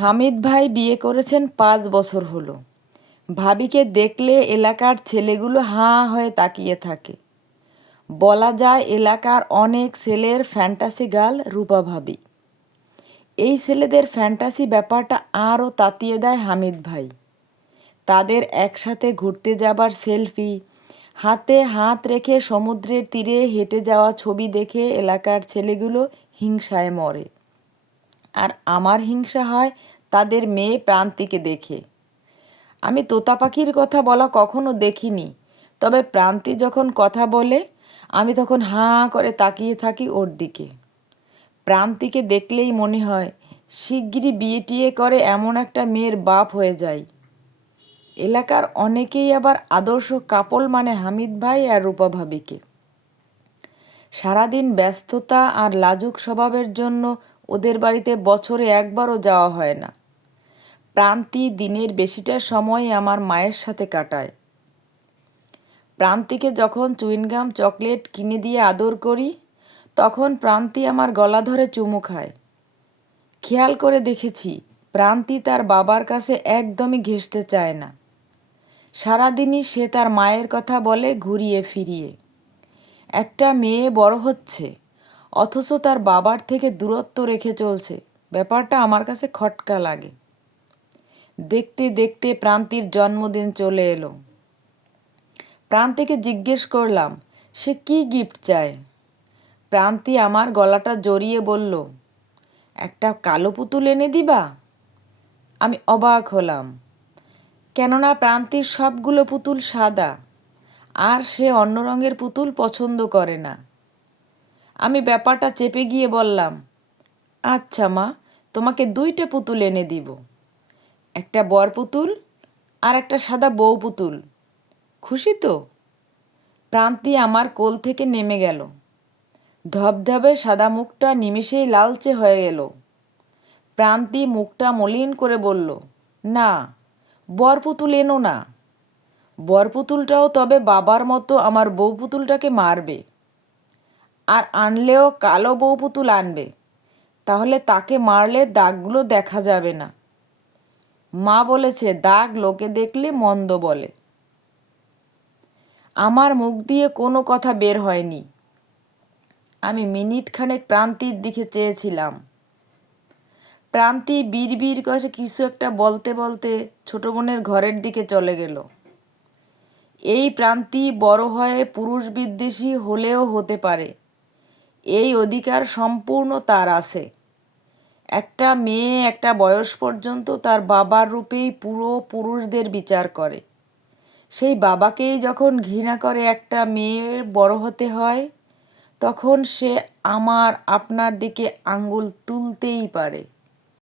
হামিদ ভাই বিয়ে করেছেন 5 বছর হলো। ভাবিকে দেখলে এলাকার ছেলেগুলো হাঁ হয়ে তাকিয়ে থাকে। বলা যায় এলাকার অনেক ছেলের ফ্যান্টাসি গার্ল রূপা ভাবি। এই ছেলেদের ফ্যান্টাসি ব্যাপারটা আরও তাতিয়ে দেয় হামিদ ভাই। তাদের একসাথে ঘুরতে যাবার সেলফি, হাতে হাত রেখে সমুদ্রের তীরে হেঁটে যাওয়া ছবি দেখে এলাকার ছেলেগুলো হিংসায় মরে। আর আমার হিংসা হয় তাদের মেয়ে প্রান্তিকে দেখে। আমি তোতা পাখির কথা বলা কখনো দেখিনি, তবে প্রান্তি যখন কথা বলে আমি তখন হাঁ করে তাকিয়ে থাকি ওর দিকে। প্রান্তিকে দেখলেই মনে হয় শিগগিরই বিয়ে টিয়ে করে এমন একটা মেয়ের বাপ হয়ে যায়। এলাকার অনেকেই আবার আদর্শ কাপল মানে হামিদ ভাই আর রূপা ভাবিকে। সারাদিন ব্যস্ততা আর লাজুক স্বভাবের জন্য ওদের বাড়িতে বছরে একবারও যাওয়া হয় না। প্রান্তি দিনের বেশিটা সময় আমার মায়ের সাথে কাটায়। প্রান্তিকে যখন চুইনগাম চকলেট কিনে দিয়ে আদর করি, তখন প্রান্তি আমার গলা ধরে চুমু খায়। খেয়াল করে দেখেছি প্রান্তি তার বাবার কাছে একদমই ঘেঁষতে চায় না। সারাদিনই সে তার মায়ের কথা বলে ঘুরিয়ে ফিরিয়ে। একটা মেয়ে বড় হচ্ছে অথচ তার বাবার থেকে দূরত্ব রেখে চলছে, ব্যাপারটা আমার কাছে খটকা লাগে। দেখতে দেখতে প্রান্তির জন্মদিন চলে এলো। প্রান্তিকে জিজ্ঞেস করলাম সে কি গিফট চায়। প্রান্তি আমার গলাটা জড়িয়ে বলল, একটা কালো পুতুল এনে দিবা? আমি অবাক হলাম, কেননা প্রান্তির সবগুলো পুতুল সাদা আর সে অন্য রঙের পুতুল পছন্দ করে না। আমি ব্যাপারটা চেপে গিয়ে বললাম, আচ্ছা মা, তোমাকে 2টা পুতুল এনে দিব, একটা বর পুতুল আর একটা সাদা বউ পুতুল। খুশি তো? প্রান্তি আমার কোল থেকে নেমে গেল। ধবধবে সাদা মুখটা নিমেষেই লালচে হয়ে গেল। প্রান্তি মুখটা মলিন করে বলল, না, বর পুতুল এনো না। বর পুতুলটাও তবে বাবার মতো আমার বউ পুতুলটাকে মারবে, আর আনলেও কালো বউ পুতুল আনবে, তাহলে তাকে মারলে দাগগুলো দেখা যাবে না। মা বলেছে দাগ লোকে দেখলে মন্দ বলে। আমার মুখ দিয়ে কোনো কথা বের হয়নি। আমি মিনিট খানেক প্রান্তির দিকে চেয়েছিলাম। প্রান্তি বিড়বিড় করে কিছু একটা বলতে বলতে ছোট বোনের ঘরের দিকে চলে গেল। এই প্রান্তি বড় হয়ে পুরুষ বিদ্বেষী হলেও হতে পারে, এই অধিকার সম্পূর্ণ তার আছে। একটা মেয়ে একটা বয়স পর্যন্ত তার বাবার রূপেই পুরো পুরুষদের বিচার করে। সেই বাবাকেই যখন ঘৃণা করে একটা মেয়ের বড় হতে হয়, তখন সে আমার আপনার দিকে আঙ্গুল তুলতেই পারে।